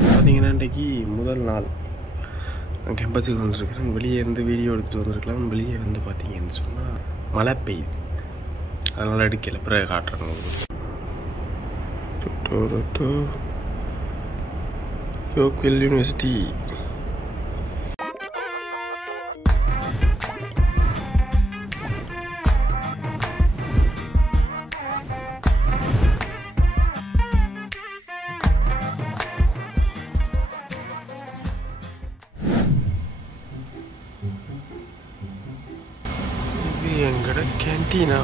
பார்த்தீங்கன்னா இன்றைக்கி முதல் நாள் நான் கேம்பஸுக்கு வந்துருக்கிறேன். வெளியே இருந்து வீடியோ எடுத்துகிட்டு வந்திருக்கலாம். வெளியே வந்து பார்த்தீங்கன்னு சொன்னால் மழை பெய்யுது, அதனால் எடுக்கல. பிறகு காட்டுறேன் உங்களுக்கு. யோக்வில் யூனிவர்சிட்டி. எங்கட கேன்டீனா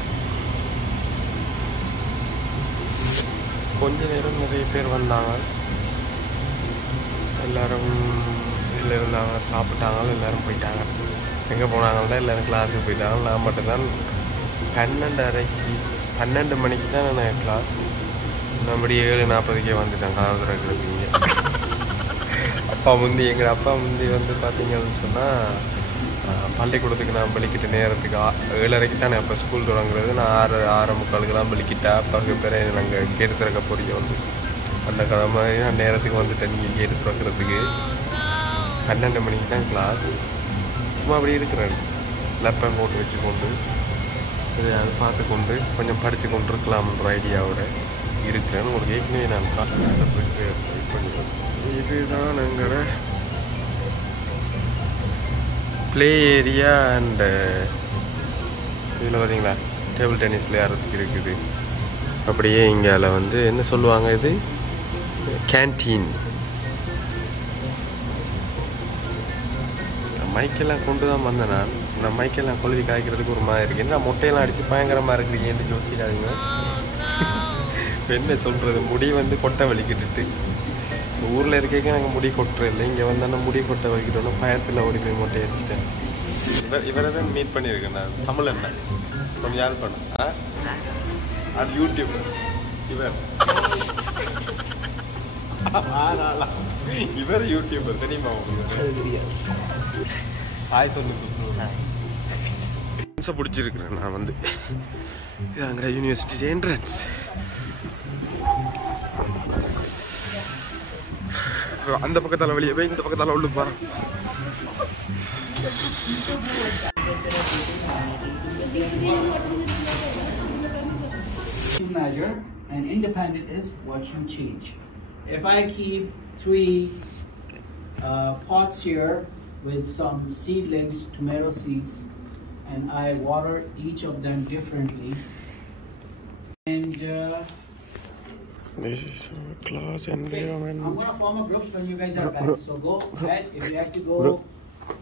கொஞ்ச நேரம் நிறைய பேர் வந்தாங்க. எல்லாரும் இதில் இருந்தாங்க, சாப்பிட்டாங்க, எல்லோரும் போயிட்டாங்க. எங்கே போனாங்கன்னா எல்லோரும் கிளாஸுக்கு போயிட்டாங்க. நான் மட்டும்தான் 12 மணிக்கு தான் நான் கிளாஸ். நம்மடி 7:40க்கே வந்துட்டேன் கதவு திறக்கிறதுக்கு. எங்கள் அப்பா முந்தி வந்து பார்த்தீங்கன்னு சொன்னால் பள்ளிக்கூடத்துக்கு நான் வெளிக்கிட்ட நேரத்துக்கு 7:30க்கு தானே அப்போ ஸ்கூல் தொடங்குறது. நான் 6:45 வெளிக்கிட்டா அப்பாவுக்கு பேரை நாங்கள் கேட்டு திறக்க போறீங்க வந்து அந்த கதை மாதிரி நான் நேரத்துக்கு வந்துட்டேன். நீங்கள் கேட்டு திறக்கிறதுக்கு 12 மணிக்கு தான் கிளாஸ். சும்மா அப்படி இருக்கிறேன், லேப்டாப் போட்டு வச்சுக்கொண்டு அது பார்த்து கொண்டு கொஞ்சம் படித்து கொண்டு இருக்கலாம்ன்ற ஐடியாவோட இருக்கிறேன். உங்களுக்கு ஏற்கனவே நான் காலேஜில் போயிட்டு வெயிட் பண்ணிடுவேன். இதுதான் எங்களோட ப்ளே ஏரியா அண்ட் இதில் பார்த்தீங்களா டேபிள் டென்னிஸ் விளையாடுறதுக்கு இருக்குது. அப்படியே இங்கே அதில் வந்து என்ன சொல்லுவாங்க, இது கேன்டீன். மைக்கெல்லாம் கொண்டு தான் வந்தேன் நான். இந்த மைக்கெல்லாம் கொழுவி காய்க்கிறதுக்கு ஒரு மாதிரி இருக்குது. என்ன மொட்டையெல்லாம் அடித்து பயங்கரமாக இருக்கிறீங்கன்னு யோசிக்காதீங்க. என்ன சொல்கிறது, முடி வந்து கொட்டை வலிக்கிட்டு ஊரில் இருக்க நாங்கள் முடி கொட்டுறதில்லை. இங்கே வந்தால் முடி கொட்டை வலிக்கிட்டோன்னா பயத்தில் ஓடி போய் மொட்டை அடிச்சிட்டேன். இவரை தான் மீட் பண்ணியிருக்கேன் நான். தமிழ் என்ன கொஞ்சம் யார் பண்ண அது யூடியூப். இவர் யூடியூபர் தெரியுமா உங்களுக்கு? ஹாய் சொல்லுங்க. பிடிச்சிருக்கிறேன் நான் வந்து. இது அங்கே யூனிவர்சிட்டி என்ட்ரன்ஸ். அந்த பக்கத்தால் வெளியே போய் இந்த பக்கத்தால் உள்ள போகிறேன். Measure and independent is what you change. If I keep 3 pots here with some seedlings, tomato seeds, and I water each of them differently, and this is our class environment. I'm going to form a group when you guys are back. So go ahead. If you have to go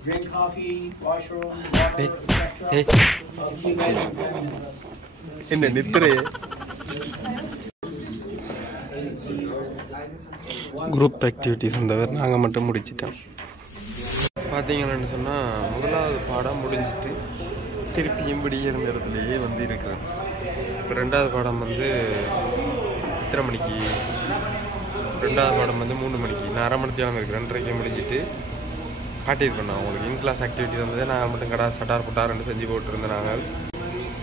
drink coffee, washroom, water, etc. I'll see you guys in 10 minutes. என்ன நித்திரே group activity இருந்தவர் நாங்கள் மட்டும் முடிச்சிட்டோம். பார்த்தீங்கன்னு சொன்னால் முதலாவது பாடம் முடிஞ்சிட்டு திருப்பியும் இப்படியே இருந்த இடத்துலையே வந்து இருக்கிறேன். இப்போ 2வது பாடம் வந்து எத்தனை மணிக்கு? 2வது பாடம் வந்து 3 மணிக்கு. நான் 1/2 மணி நேரம் இருக்கிறேன். 2:30 முடிஞ்சிட்டு காட்டியிருப்பேன் நான் உங்களுக்கு. இன் கிளாஸ் ஆக்டிவிட்டி வந்தது. நாங்கள் மட்டும் கடா சட்டார் புட்டார்னு செஞ்சு போட்டுருந்தேன். நாங்கள்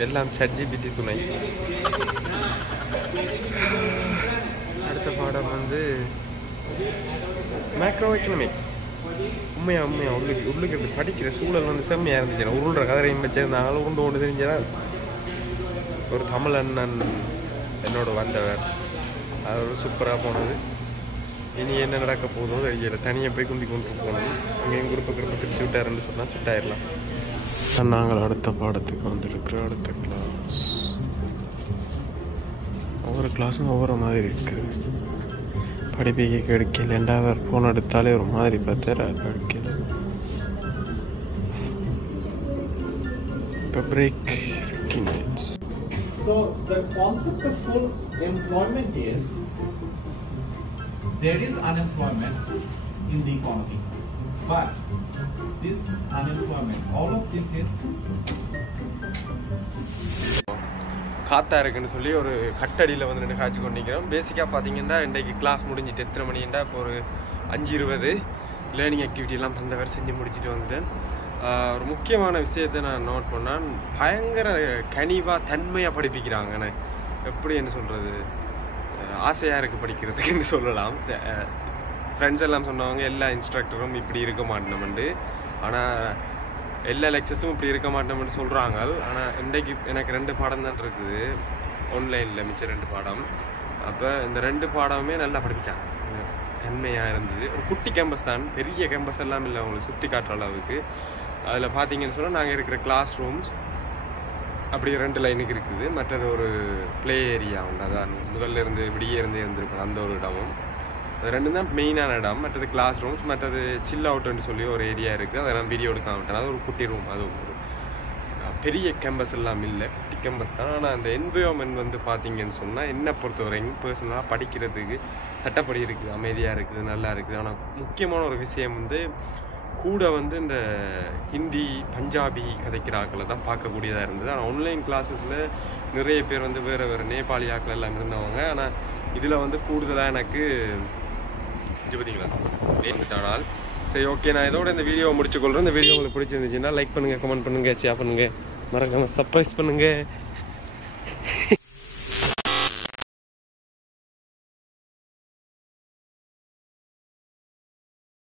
எல்லாம் ChatGPT துணை. அடுத்த பாடம் வந்து மேக்ரோ எக்கனாமிக்ஸ். உண்மையாக உள்ளுக்கு படிக்கிற சூழல் வந்து செம்மையாக இருந்துச்சு. உருள்ற கதையும் வச்சிருந்தாங்களும் உண்டு தெரிஞ்சதான். ஒரு தமிழ் அண்ணன் என்னோட வந்தவர், அது ஒரு சூப்பராக போனது. இனி என்ன நடக்க போதோ தெரியல. தனியாக போய் குந்தி கொண்டு போகணும். அங்கேயும் குரூப்பை பிரித்து விட்டாருன்னு சொன்னால் செட் ஆயிடலாம். நாங்கள் அடுத்த பாடத்துக்கு வந்துருக்குறோம். அடுத்த கிளாஸ் ஒவ்வொரு கிளாஸும் ஒவ்வொரு மாதிரி இருக்குது. படிப்பிக்க எடுக்கல. 2வது ஃபோன் எடுத்தாலே ஒரு மாதிரி பார்த்தாரு எடுக்கல. இப்போ break 15 minutes. So the concept of full employment is there is unemployment in the economy, but this unemployment, all of this is காத்தா இருக்குன்னு சொல்லி ஒரு கட்டடியில் வந்து ரெண்டு காய்ச்சி கொண்டிருக்கிறோம். பேசிக்காக பார்த்தீங்கன்னா இன்றைக்கு கிளாஸ் முடிஞ்சிட்டு எத்தனை மணிண்டா இப்போ ஒரு 5:20 லேர்னிங் ஆக்டிவிட்டிலாம் தந்தவர் செஞ்சு முடிச்சுட்டு வந்துட்டேன். ஒரு முக்கியமான விஷயத்தை நான் நோட் பண்ணால் பயங்கர கனிவாக தன்மையாக படிப்பிக்கிறாங்கண்ணே. எப்படி என்ன சொல்கிறது, ஆசையாக இருக்குது படிக்கிறதுக்குன்னு சொல்லலாம். ஃப்ரெண்ட்ஸ் எல்லாம் சொன்னவங்க எல்லா இன்ஸ்ட்ரக்டரும் இப்படி இருக்க மாட்டோம்ண்டு, ஆனால் எல்லா லெக்சர்ஸும் இப்படி இருக்க மாட்டோம்னு சொல்கிறாங்க. ஆனால் இன்றைக்கு எனக்கு 2 பாடம் தான் இருக்குது ஆன்லைனில், மிச்சம் 2 பாடம். அப்போ இந்த 2 பாடமுமே நல்லா படிப்பிச்சாங்க, தன்மையாக இருந்தது. ஒரு குட்டி கேம்பஸ் தான், பெரிய கேம்பஸ் எல்லாம் இல்லை அவங்களுக்கு சுற்றி காட்டுற அளவுக்கு. அதில் பார்த்தீங்கன்னு சொன்னால் நாங்கள் இருக்கிற கிளாஸ் ரூம்ஸ் அப்படியே 2 லைனுக்கு இருக்குது. மற்றது ஒரு ப்ளே ஏரியா உண்டு, அதான் முதல்ல இருந்து விடியே இருந்திருப்பேன் அந்த ஒரு இடமும். அது 2 தான் மெயினான இடம். மற்றது கிளாஸ் ரூம்ஸ், மற்றது சில் அவுட்டுன்னு சொல்லி ஒரு ஏரியா இருக்குது, அதை நான் வீடியோ எடுக்க விட்டேன். அது ஒரு குட்டி ரூம், அது ஒரு பெரிய கேம்பஸ் எல்லாம் இல்லை, குட்டி கேம்பஸ் தான். ஆனால் அந்த என்விரான்மெண்ட் வந்து பார்த்தீங்கன்னு சொன்னால் என்னை பொறுத்தவரைக்கும் பர்சனலாக படிக்கிறதுக்கு சட்டப்படி இருக்குது, அமைதியாக இருக்குது, நல்லா இருக்குது. ஆனால் முக்கியமான ஒரு விஷயம் வந்து கூட வந்து இந்த ஹிந்தி பஞ்சாபி கதைக்கிறாக்களை தான் பார்க்கக்கூடியதாக இருந்தது. ஆனால் ஆன்லைன் கிளாஸஸில் நிறைய பேர் வந்து வேறு வேறு நேபாளி ஆக்கள் எல்லாம் இருந்தவங்க. ஆனால் இதில் வந்து கூடுதலாக எனக்கு பார்த்தீங்களா ஆனால் சரி, ஓகே, நான் இதோட இந்த வீடியோவை முடிச்சுக்கொள்கிறேன். இந்த வீடியோ உங்களுக்கு பிடிச்சிருந்துச்சுன்னா லைக் பண்ணுங்கள், கமெண்ட் பண்ணுங்கள், ஷேர் பண்ணுங்கள், மறக்காமல் சப்ஸ்கிரைப் பண்ணுங்கள்.